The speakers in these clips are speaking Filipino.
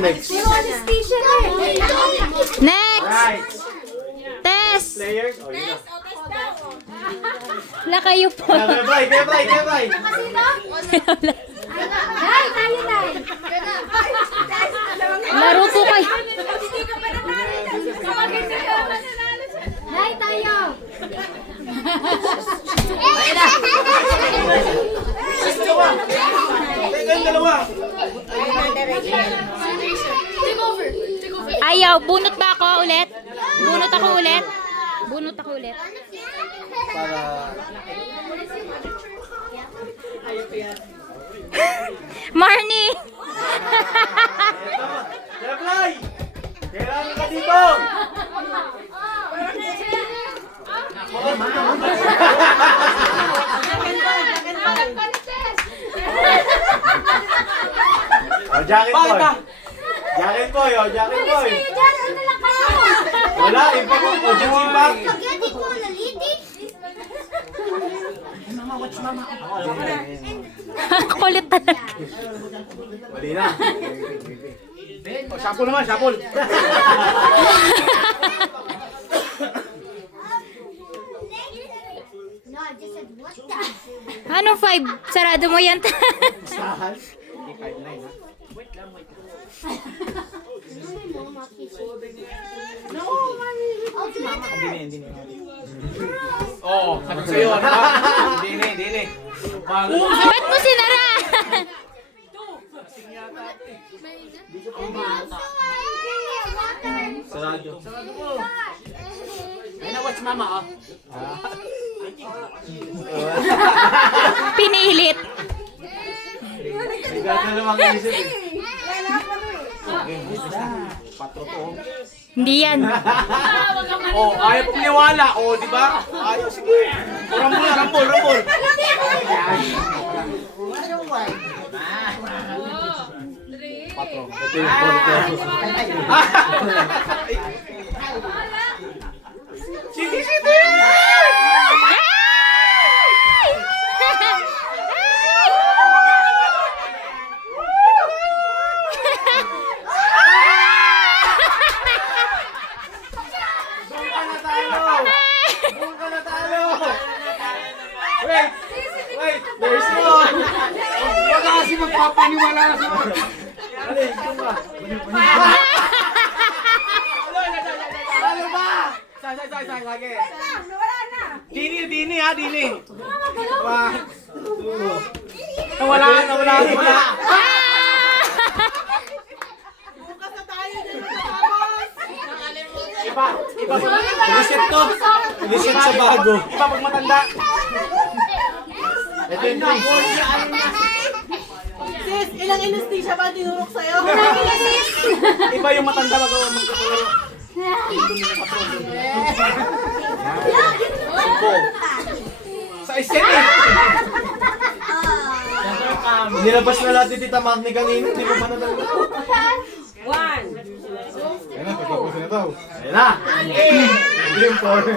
next? Next! Right. Test! Players. Oh, yun na. Na kayo po. Kebray. Laro po kayo. Nay, tayo! Teka, dalawa. Ayaw, bunot ba ako ulit? Bunot ako ulit? Bunot ako ulit. Para... Marnie! Kebray! Kailangan ka dito! Oh, jacket boy. Jacket boy, oh, jacket boy. Wala, impact mo. O, dyan impact. Kulit talaga. Mali na. Oh, shuffle naman, shuffle. Anong 5? Sarado mo yan. Sahal. Hindi, 5-9 ha. Hindi na. Oo, sabi ko sa'yo, ano ba? Hindi na. Ba't mo sinara? Sa radyo. Ay na, watch mama, oh. Pinilit. Bigat na naman isip eh. Patro to. Hindi yan. Oh, ayaw pong niwala, oh, di ba? Ayaw, sige. Rambol. Patro. Ito yung patro. Sige. Buka na talo! Wait! There's one! Huwag ka kasi magpapaniwala sa mga. Alin, ito ba? Talo ba? Sige. Dini ha, Dini. Nawala. Iba. Ilisit to! Ilisit sa bago. Iba pag matanda. Ito yung drink. Sis, ilang anesthesia ba tinurok sa'yo? Iba yung matanda magkapalaro. Sa isip eh. Nilabas na lahat ni Tita Magni kanina. Hindi mo pa nadala. Ayan na! Game 4.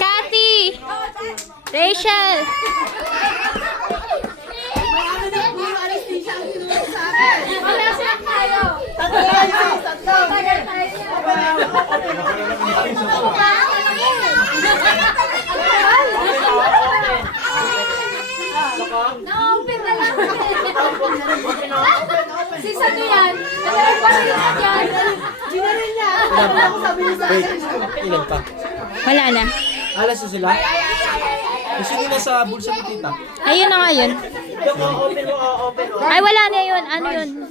Kathy! Rachel! Na-open na lang. Sis, ano yan? Nalagpasin yan. Ginarin niya. Ako sabi niya sa akin. Ilan pa? Wala na. Alas na sila? Kasi nila sa bulsa ni Tita. Ayun na nga yun. Ay, wala na yun. Ano yun?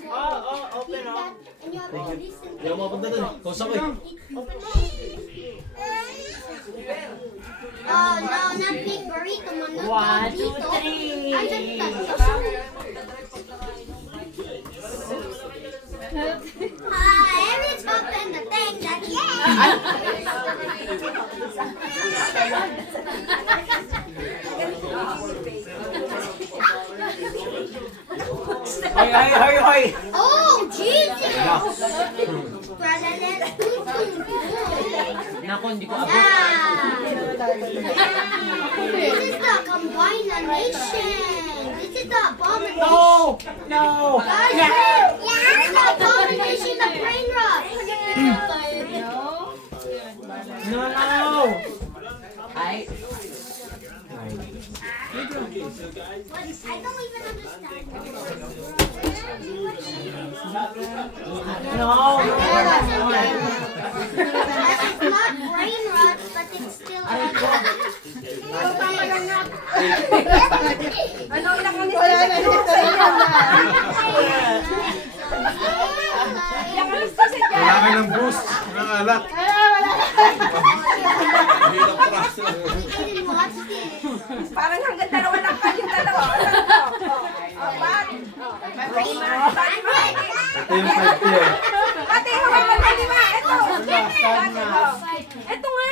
Hindi ako mapunta doon. Kausap ko eh. Oh, no, not big burrito, man. 1, 2, 3. Ay, every top and the thing that Hoy. Oh, Jesus! Nako, hindi ko Yeah. This is the combined nation. This is the abomination. No. Guys, yeah, this is the abomination of brain rot. No. Ay, What? I don't even understand. No. It's not brain rot, but it's still Ano nakalis wala na dito sa inyo Nakalis si Jan. Kailangan ng boost. Ng alak. Wala. I didn't watch this. Parang hanggang dalawa lang kayong dalawa. Ito yung 5 year. Ate, hawak ka na lima. Ito. Ito nga.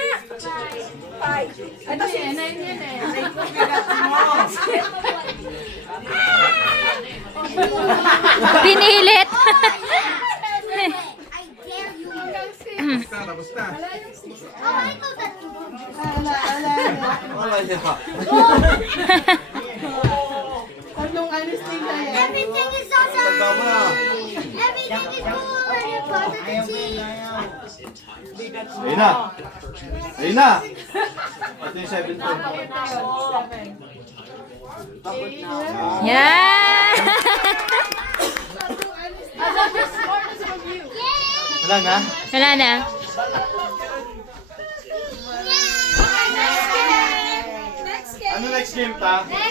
5. Ito si Enay yan eh. Pinilit. I dare you. Tapos na. Oh, I know that. Wala niya. Anong anesthesia yan? Everything is awesome. Tama na. Everything is cool. And you're part of the team. Ayun na. Ito yung 7 to. Yan. Wala na. Wala na. Ano next game ta?